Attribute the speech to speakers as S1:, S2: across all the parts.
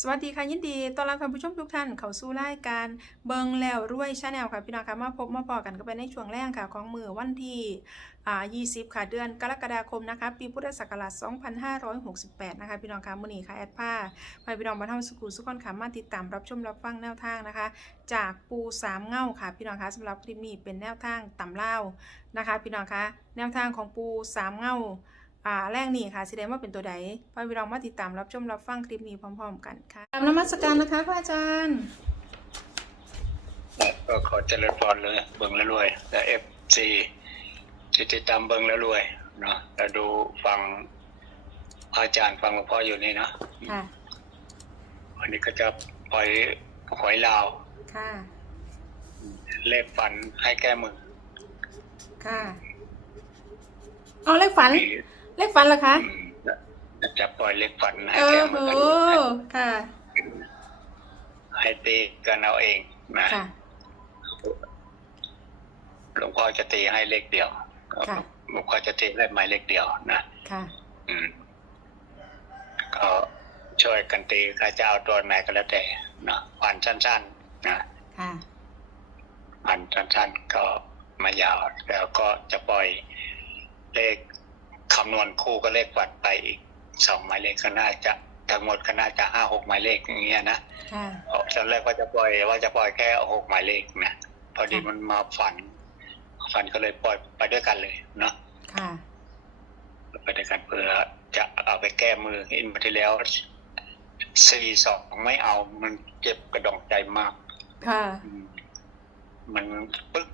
S1: สวัสดีค่ะยินดีต้อนรับท่านผู้ชมทุกท่านเข้าสู่รายการเบิงแล้วรวยชาแนลค่ะพี่น้องค่ะมาพบมาพอกันก็เป็นในช่วงแรกค่ะของมือวันที่อ่า20 ค่ะเดือนกรกฎาคมนะคะปีพุทธศักราช 2568 นะคะพี่น้องค่ะมื้อนี้ค่ะแอดผ้าไปพี่น้องมาทำสกูสุกคนค่ะมาติดตามรับชมรับฟังแนวทางนะคะ จากปูสามเง่าค่ะพี่น้องคะสำหรับคลิปนี้เป็นแนวทางต่ำเล่านะคะพี่น้องคะแนวทางของปูสามเง่า อ่าแรกนี่ค่ะแสดงว่าเป็นตัวใดพอพี่น้องมาติดตามรับชมรับฟังคลิปนี้พร้อม ๆ กันค่ะตามนมัสการนะคะพระอาจารย์
S2: ก็ขอเจริญพรเลยเบิ่งแล้วรวยและเอฟซีที่ติดตามเบิ่งแล้วรวยเนาะแต่ดูฟังอาจารย์ฟังหลวงพ่ออยู่นี่เนาะ
S1: ค่ะ
S2: วันนี้ก็จะปล่อยหวยลาว
S1: ค่ะ
S2: เลขฝันให้แก้มือ
S1: ค่ะ เอาเลขฝัน
S2: ที่
S1: เลขฝันเหรอคะ
S2: อืมจะปล่อยเลขฝันให้
S1: เอ
S2: แก้
S1: อ
S2: มื
S1: โห
S2: อ
S1: ค่ะ
S2: ให้ตีกันเอาเองนะ
S1: ค่ะ
S2: หลวงพ่อจะตีให้เลขเดียว
S1: ค่ะ
S2: หลวงพ่อจะตีให้หมายเลขเดียวนะ
S1: ค่ะ
S2: อืมก็ช่วยกันตีใครจะเอาตัวไหนก็แล้วแต่นะผ่านสั้นๆนะ
S1: ค่ะ
S2: ผ่านสั้นๆก็ไม่ยาวแล้วก็จะปล่อยเลข คำนวณคู่ก็เลขวัดไปอีกสองหมายเลขก็น่าจะทั้งหมดก็น่าจะห้าหกหมายเลขอย่างเงี้ยนะ
S1: ค่ะ
S2: เพราะตอนแรกว่าจะปล่อยว่าจะปล่อยแค่หกหมายเลขนะพอดีมันมาฝัน ฝันก็เลยปล่อยไปด้วยกันเลยเนาะ
S1: ค่ะ
S2: ไปด้วยกันเพื่อจะเอาไปแก้มืออินมาที่แล้วสี่สองไม่เอามันเจ็บกระดองใจมาก
S1: ค่ะ
S2: อืมมันปึ๊ก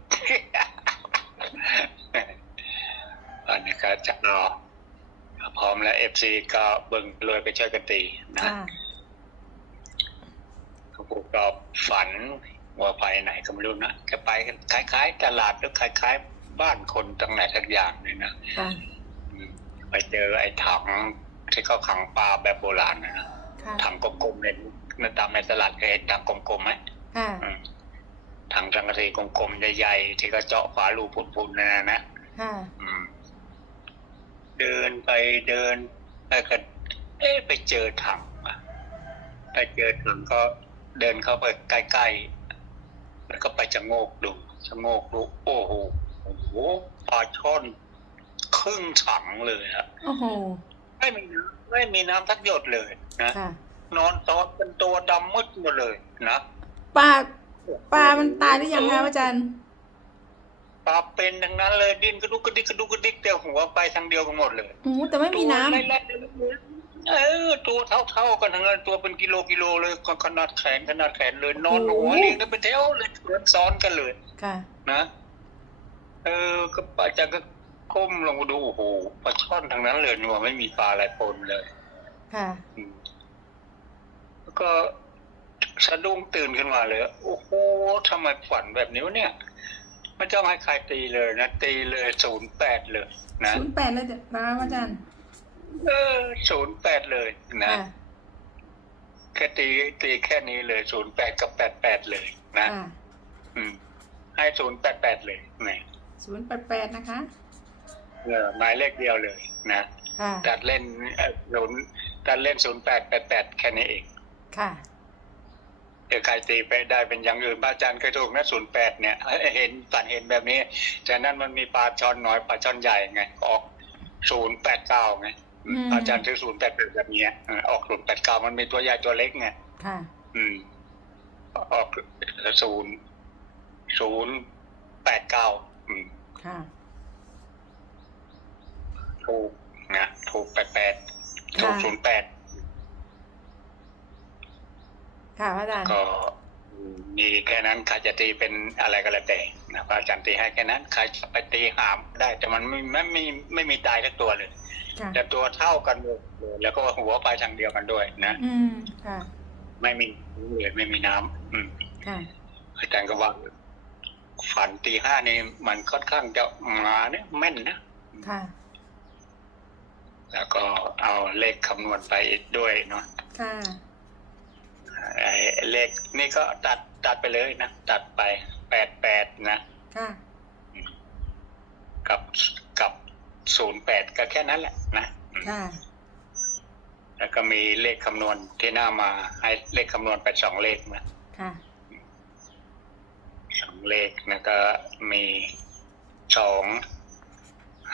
S2: อันนี้ก็จะรอพร้อมแล้วเอฟซีก็เบิ่งรวยไปช่วยกันตีนะ
S1: ค่ะ
S2: ผูกก็ฝันว่าไปไหนก็ไม่รู้นะจะไปคล้าย ๆ ตลาดหรือคล้าย ๆ บ้านคนตรงไหนสักอย่างเลยนะ
S1: ค่ะ
S2: อืมไปเจอไอ้ถังที่เขาขังปลาแบบโบราณนะนะ
S1: ค่ะ
S2: ถังกลมๆเนี่ยในตามในตลาดเคยเห็นถังกลมๆไหม
S1: ค่ะ
S2: อืมถังสังกะสีกลมๆใหญ่ๆที่เขาเจาะฝารูพุนๆนั่นนะนะ
S1: ค่ะ
S2: อืม เดินไปเดินไปก็เอ๊ะไปเจอถังอะไปเจอถังก็เดินเข้าไปใกล้ๆแล้วก็ไปชะโงกดูชะโงกดูโอ้โหโอ้โหปลาช่อนครึ่งถังเลยอะ
S1: โอ้โห
S2: ไม่มีน้ำไม่มีน้ำทักหยดเลยนะ
S1: ค่ะ
S2: นอนซ้อนเป็นตัวดำมืดหมดเลยนะ
S1: ปลาปลามันตายหรือยังคะพระอาจารย์
S2: ปลาเป็นทั้งนั้นเลยดิ้นกระดุกกระดิกกระดุกกระดิกแต่หัวไปทางเดียวกันหมดเลย
S1: โอ้โหแต่ไม่มีน้ำ
S2: ตัวเล็กๆเออตัวเท่าๆกันทั้งนั้นตัวเป็นกิโลกิโลเลยขนาดแขนขนาดแขนเลยนอน
S1: โอ้
S2: หั
S1: โห
S2: วเรียงกันเป็นแถวเลยซ้อนกันเลย
S1: ค่ะ
S2: นะเออก็ป้าจันก็ก้มลงมาดูโอ้โหปลาช่อนทั้งนั้นเลยนัวไม่มีปลาอะไรปนเลย
S1: ค่ะ
S2: อืมแล้วก็สะดุ้งตื่นขึ้นมาเลย โอ้โหทำไมฝันแบบนี้วะเนี่ย ไม่ต้องให้ใครตีเลยนะ ตีเลยศูนย์แปดเลยนะ
S1: ศูนย์แปดเลยจ้ะนะพระอาจารย์
S2: เออศูนย์แปดเลยนะ
S1: ค่ะ
S2: แค่ตีตีแค่นี้เลยศูนย์แปดกับแปดแปดเลยนะ
S1: ค่ะ
S2: อืม ให้ศูนย์แปดแปดเลยนะ
S1: ศูนย์แปดแปดนะคะ
S2: เออหมายเลขเดียวเลยนะ
S1: ค่ะ
S2: ตัดเล่นศูนย์ตัดเล่นศูนย์แปดแปดแปดแค่นี้เอง
S1: ค่ะ
S2: เดี๋ยวใครตีไปได้เป็นอย่างอื่นพระอาจารย์เคยถูกนะศูนย์แปดเนี่ยเห็นฝันเห็นแบบนี้แต่นั้นมันมีปลาช่อนน้อยปลาช่อนใหญ่ไงออกศูนย์แปดเก้าไง
S1: อืม
S2: พระอาจารย์ซื้อศูนย์แปดแบบนี้ยเออออกศูนย์แปดเก้ามันมีตัวใหญ่ตัวเล็กไง
S1: ค่ะ
S2: อืม ออกศูนย์ศูนย์แปดเก้าอืม
S1: ค่ะ
S2: ถูกนะถูกแปดแปดถูก
S1: ค่ะ
S2: ศูนย์แปด
S1: ค่ะพระอาจารย์
S2: ก็มีแค่นั้นใครจะตีเป็นอะไรก็แล้วแต่นะพระอาจารย์ตีให้แค่นั้นใครจะไปตีหามได้ แต่มันไม่ไม่ไม่ไม่มีตายสักตัวเลย
S1: ค่ะ
S2: แต่ตัวเท่ากันหมดเลยแล้วก็หัวไปทางเดียวกันด้วยนะ
S1: อืมค่ะ
S2: ไม่มีเลยไม่มีน้ำอืม
S1: ค่ะ
S2: อาจารย์ก็ว่าฝันตีห้านี่มันค่อนข้างจะมาเนี่ยแม่นนะ
S1: ค่ะ
S2: แล้วก็เอาเลขคำนวณไปด้วยเนาะ
S1: ค่ะ
S2: ไอ้ เลขนี่ก็ตัดตัดไปเลยนะ ตัดไปแปดแปดนะ
S1: ค่ะ
S2: กับกับศูนย์แปดก็แค่นั้นแหละนะ
S1: ค่ะ
S2: แล้วก็มีเลขคำนวณที่หน้ามา ให้เลขคำนวณไปสองเลขนะ
S1: ค่ะ
S2: สองเลขแล้วก็มีสอง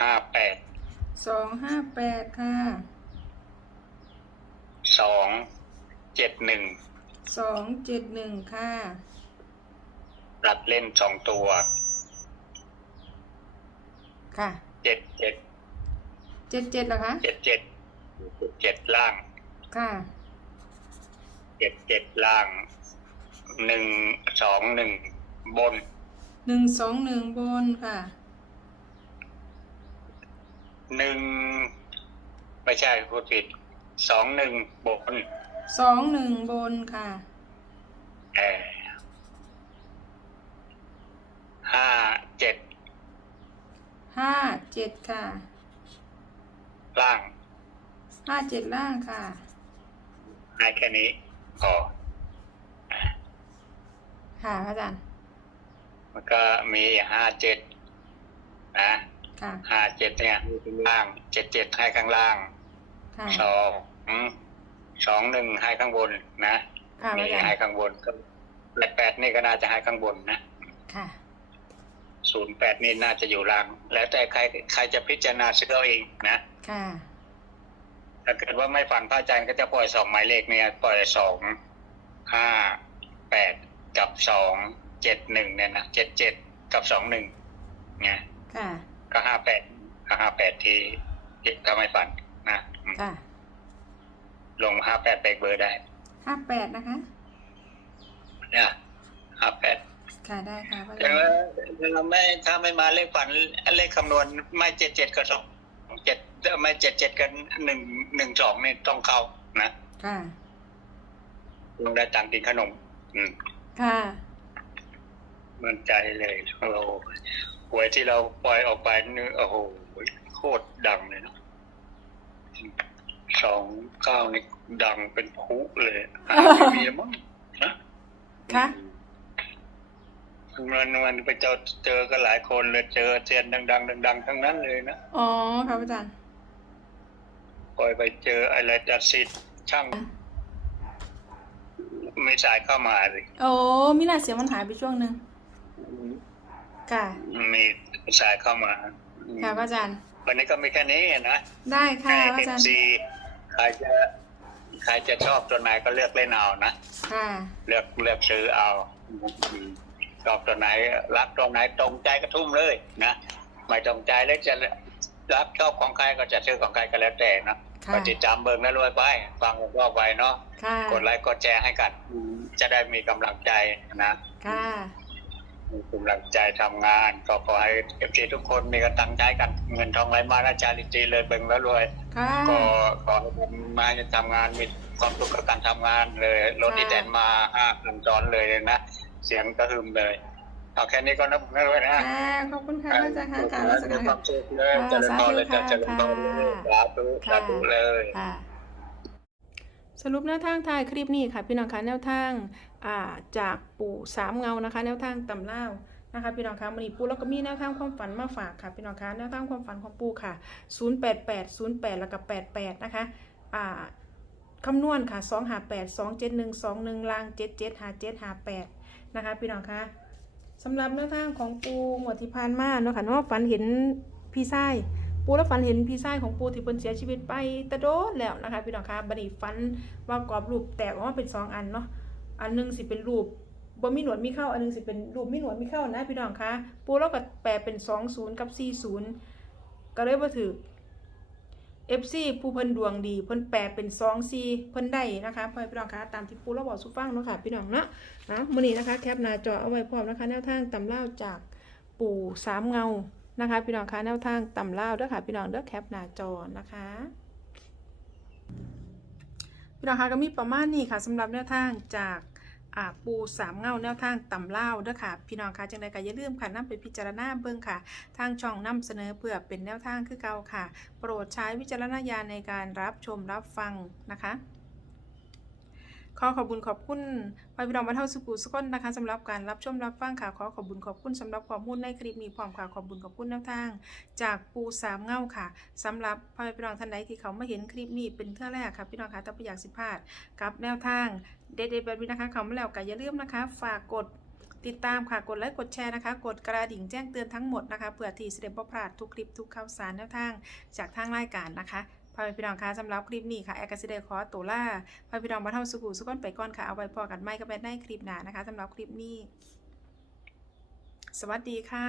S2: ห้าแปด
S1: สองห้าแปดค่ะ
S2: สองเจ็ดหนึ่ง
S1: สองเจ็ดหนึ่งค่ะ
S2: รัดเล่นสองตัว
S1: ค่ะ
S2: เจ็ดเจ็ด
S1: เจ็ดเจ็ดเหรอคะ
S2: เจ็ดเจ็ด เจ็ดล่าง
S1: ค่ะ
S2: เจ็ดเจ็ดล่าง หนึ่งสองหนึ่งบน
S1: หนึ่งสองหนึ่งบนค่ะ
S2: หนึ่งไม่ใช่พูดผิดสองหนึ่งบน
S1: สองหนึ่งบนค่ะ
S2: เออห้าเจ็ด
S1: ห้าเจ็ดค่ะ
S2: ล่าง
S1: ห้าเจ็ดล่างค่ะ
S2: ให้แค่นี้พอ
S1: ค่ะพระอาจารย์
S2: มันก็มีห้าเจ็ดนะ
S1: ค่ะ
S2: ห้าเจ็ดเนี่ยให้ข้างล่างเจ็ดเจ็ดให้ข้างล่าง
S1: ค่ะ
S2: สอง สองหนึ่งให้ข้างบนนะ
S1: ค่ะพ
S2: มี
S1: ระอาจาร
S2: ให้
S1: ย์
S2: ข้างบนก็แปดแปดนี่ก็น่าจะให้ข้างบนนะ
S1: ค่ะ
S2: ศูนย์แปดนี่น่าจะอยู่ล่าง แล้วแต่ใครใครจะพิจารณาซื้อเอาเองนะ
S1: ค่ะ
S2: ถ้าเกิดว่าไม่ฝันพระอาจารย์ก็จะปล่อยสองหมายเลขเนี่ยปล่อยสองห้าแปดกับสองเจ็ดหนึ่งเนี่ยนะเจ็ดเจ็ดกับสองหนึ่งไง
S1: ค่ะ
S2: ก็ห้าแปดก็ห้าแปดที่ที่ถ้าไม่ฝันนะอืม
S1: ค่ะ
S2: ลงห้าแปดไปเบอร์ได้
S1: ห้าแปดนะคะ
S2: เนี่ยห้าแปด
S1: ค่ะได้ค่ะพระอา
S2: แต่
S1: จารย์
S2: ว่าถ้าไม่ถ้าไม่มาเลขฝันเลขคำนวณไม่เจ็ดเจ็ดกับสองเจ็ดไม่เจ็ดเจ็ดกันหนึ่งหนึ่งสองนี่ต้องเข้านะ
S1: ค่ะ
S2: ลงได้ตังค์กินขนม อืม
S1: ค่ะ
S2: มั่นใจเลยโอ้โหหวยที่เราปล่อยออกไปนี่โอ้โหโคตรดังเลยเนาะส องเก้านี่ดังเป็นพลุเลยหาไม่มีมั้งนะ
S1: ค่ะ
S2: มันมันไปเจอเจอกันหลายคนเลยเจอเซียนดังๆดังๆทั้งนั้นเลยนะ
S1: อ๋อค่ะพระอาจารย์
S2: ปล่อยไปเจออะไรจัดสิทธิ์ช่างไม่สายเข้ามาเลย
S1: โอ้มิน่าเสียงมันหายไปช่วงหนึ่งค่ะ
S2: มีสายเข้ามา
S1: ค่ะพระอาจารย์
S2: วันนี้ก็มีแค่นี้นะ
S1: ได้ค่ะพระ
S2: เอ
S1: อาจารย์
S2: ซี ใครจะใครจะชอบตัวไหนก็เลือกเล่นเอานะ
S1: ค่ะ
S2: เลือกเลือกซื้อเอาชอบตัวไหนรักตัวไหนตรงใจก็ทุ่มเลยนะไม่ตรงใจแล้วจะรับชอบของใครก็จะซื้อของใครก็แล้วแต่นะ
S1: ค่ะ
S2: ก็ติดตามเบิ่งแล้วรวยไปฟังก็ไปเนาะ
S1: ค่ะ
S2: กดไลค์กดแชร์ให้กัน จะได้มีกำลังใจนะ
S1: ค่ะ
S2: มีกำลังใจทำงาน ก็ขอให้เอฟซีทุกคนมีกำลังใจกันเงินทองไหลมานะจาริจีเลยเบิ่งแล้วรวย
S1: ค่ะ
S2: ก็ขอให้ผมมาจะทำงานมีความสุขกับการทำงานเลยรถ
S1: ค่ะ
S2: อีแตนมาห้าคันจรเลยนะเสียงกระหึ่มเลยเอาแค่นี้ก็นับนะด้วยนะ
S1: ค่ะขอบคุณค่ะพระอาจารย์ค่ะกราบนมัสการ
S2: ค
S1: ค่ะ
S2: วามสุขเลยเจริญพรเลยจ้ะเจริญพรเลยสาธุสาธุเลย
S1: ค่ะ สรุปแนวทางทายคลิปนี้ค่ะพี่น้องคะแนวทางาจากปู่สามเงานะคะ แนวทางตำเล่านะคะพี่น้องคะมันนี้ปู่แล้วก็มีแนวทางความฝันมาฝากค่ะพี่น้องคะแนวทางความฝันของปู่ค่ะ 088 08 แล้วก็88 นะคะอ่าคำนวณค่ะ 258 271 21ล่าง 77 57 58 นะคะพี่น้องคะสำหรับแนวทางของปูหมวดที่ผ่านมาเนาะค่ะเนาะฝันเห็นพี่ไส้ ปูแล้วฝันเห็นพี่ชายของปูที่เพิ่นเสียชีวิตไปแตะโดนแล้วนะคะพี่น้องคะบัดนี้ฝันว่ากรอบรูปแตกออกมาเป็นสองอันเนาะอันหนึงสิเป็นรูปบ่มีหนวดมีเข้าอันหนึงสิเป็นรูปมีหนวดมีเข้านะพี่น้องคะปูแล้วก็แปลเป็น20กับ40ก็เลยบ่ถือ FC ผู้เพิ่นดวงดีเพิ่นแปลเป็น2 4เพิ่นได้นะคะพ่อพี่น้องคะตามที่ปูเราบอกสู่ฟังเนาะค่ะพี่น้องเนาะนะมื้อนี้นะคะแคปหน้าจอเอาไว้พร้อมนะคะแนวทางตำเล่าจากปู่สามเงา นะคะ พี่น้องคะแนวทางต่ำเล่าเด้อค่ะ พี่น้องเด้อแคปหน้าจอนะคะพี่น้องคะก็มีประมาณนี้ค่ะสำหรับแนวทางจากปูสามเงาแนวทางต่ำเล่าเด้อค่ะ พี่น้องคะจังใดก็อย่าลืมค่ะนำไปพิจารณาเบิ่งค่ะ ทางช่องนำเสนอเพื่อเป็นแนวทางคือเก่าค่ะ โปรดใช้วิจารณญาณในการรับชมรับฟังนะคะ ขอขอบคุญขอบคุณพ่อพี่น้องบรรเทาสุขุสุขคนนะคะสำหรับการรับชมรับฟังค่ะขอขอบคุญขอบคุณสำหรับข้อมูลในคลิปนี้พร้อมค่ะขอบคุญขอบคุณแนวทาง จากปูสามเง่าค่ะสำหรับพ่อพี่น้องท่านใดที่เขามาเห็นคลิปนี้เป็นเท่าแรกค่ะพี่น้องค่ะถ้าไม่อยากสิพลาดกับแนวทางเด็ดๆแบบนี้นะคะเขาไมาแล้วก็อย่าลืมนะคะ ฝากกดติดตามค่ะ กดไลค์กดแชร์นะคะ กดกระดิ่งแจ้งเตือนทั้งหมดนะคะเพื่อที่จะได้บ่พลาดทุกคลิปทุกข่าวสารแนวทางจากทางรายการนะคะ พ่อแม่พี่น้องคะสำหรับคลิปนี้ค่ะแอร์กสิเดคอตัวล่าพ่อแม่พี่น้องมาเท่าสุขุสุขคนไปก่อนค่ะเอาไว้พอกันไม่ก็เป็นในคลิปหนานะคะสำหรับคลิปนี้ สวัสดีค่ะ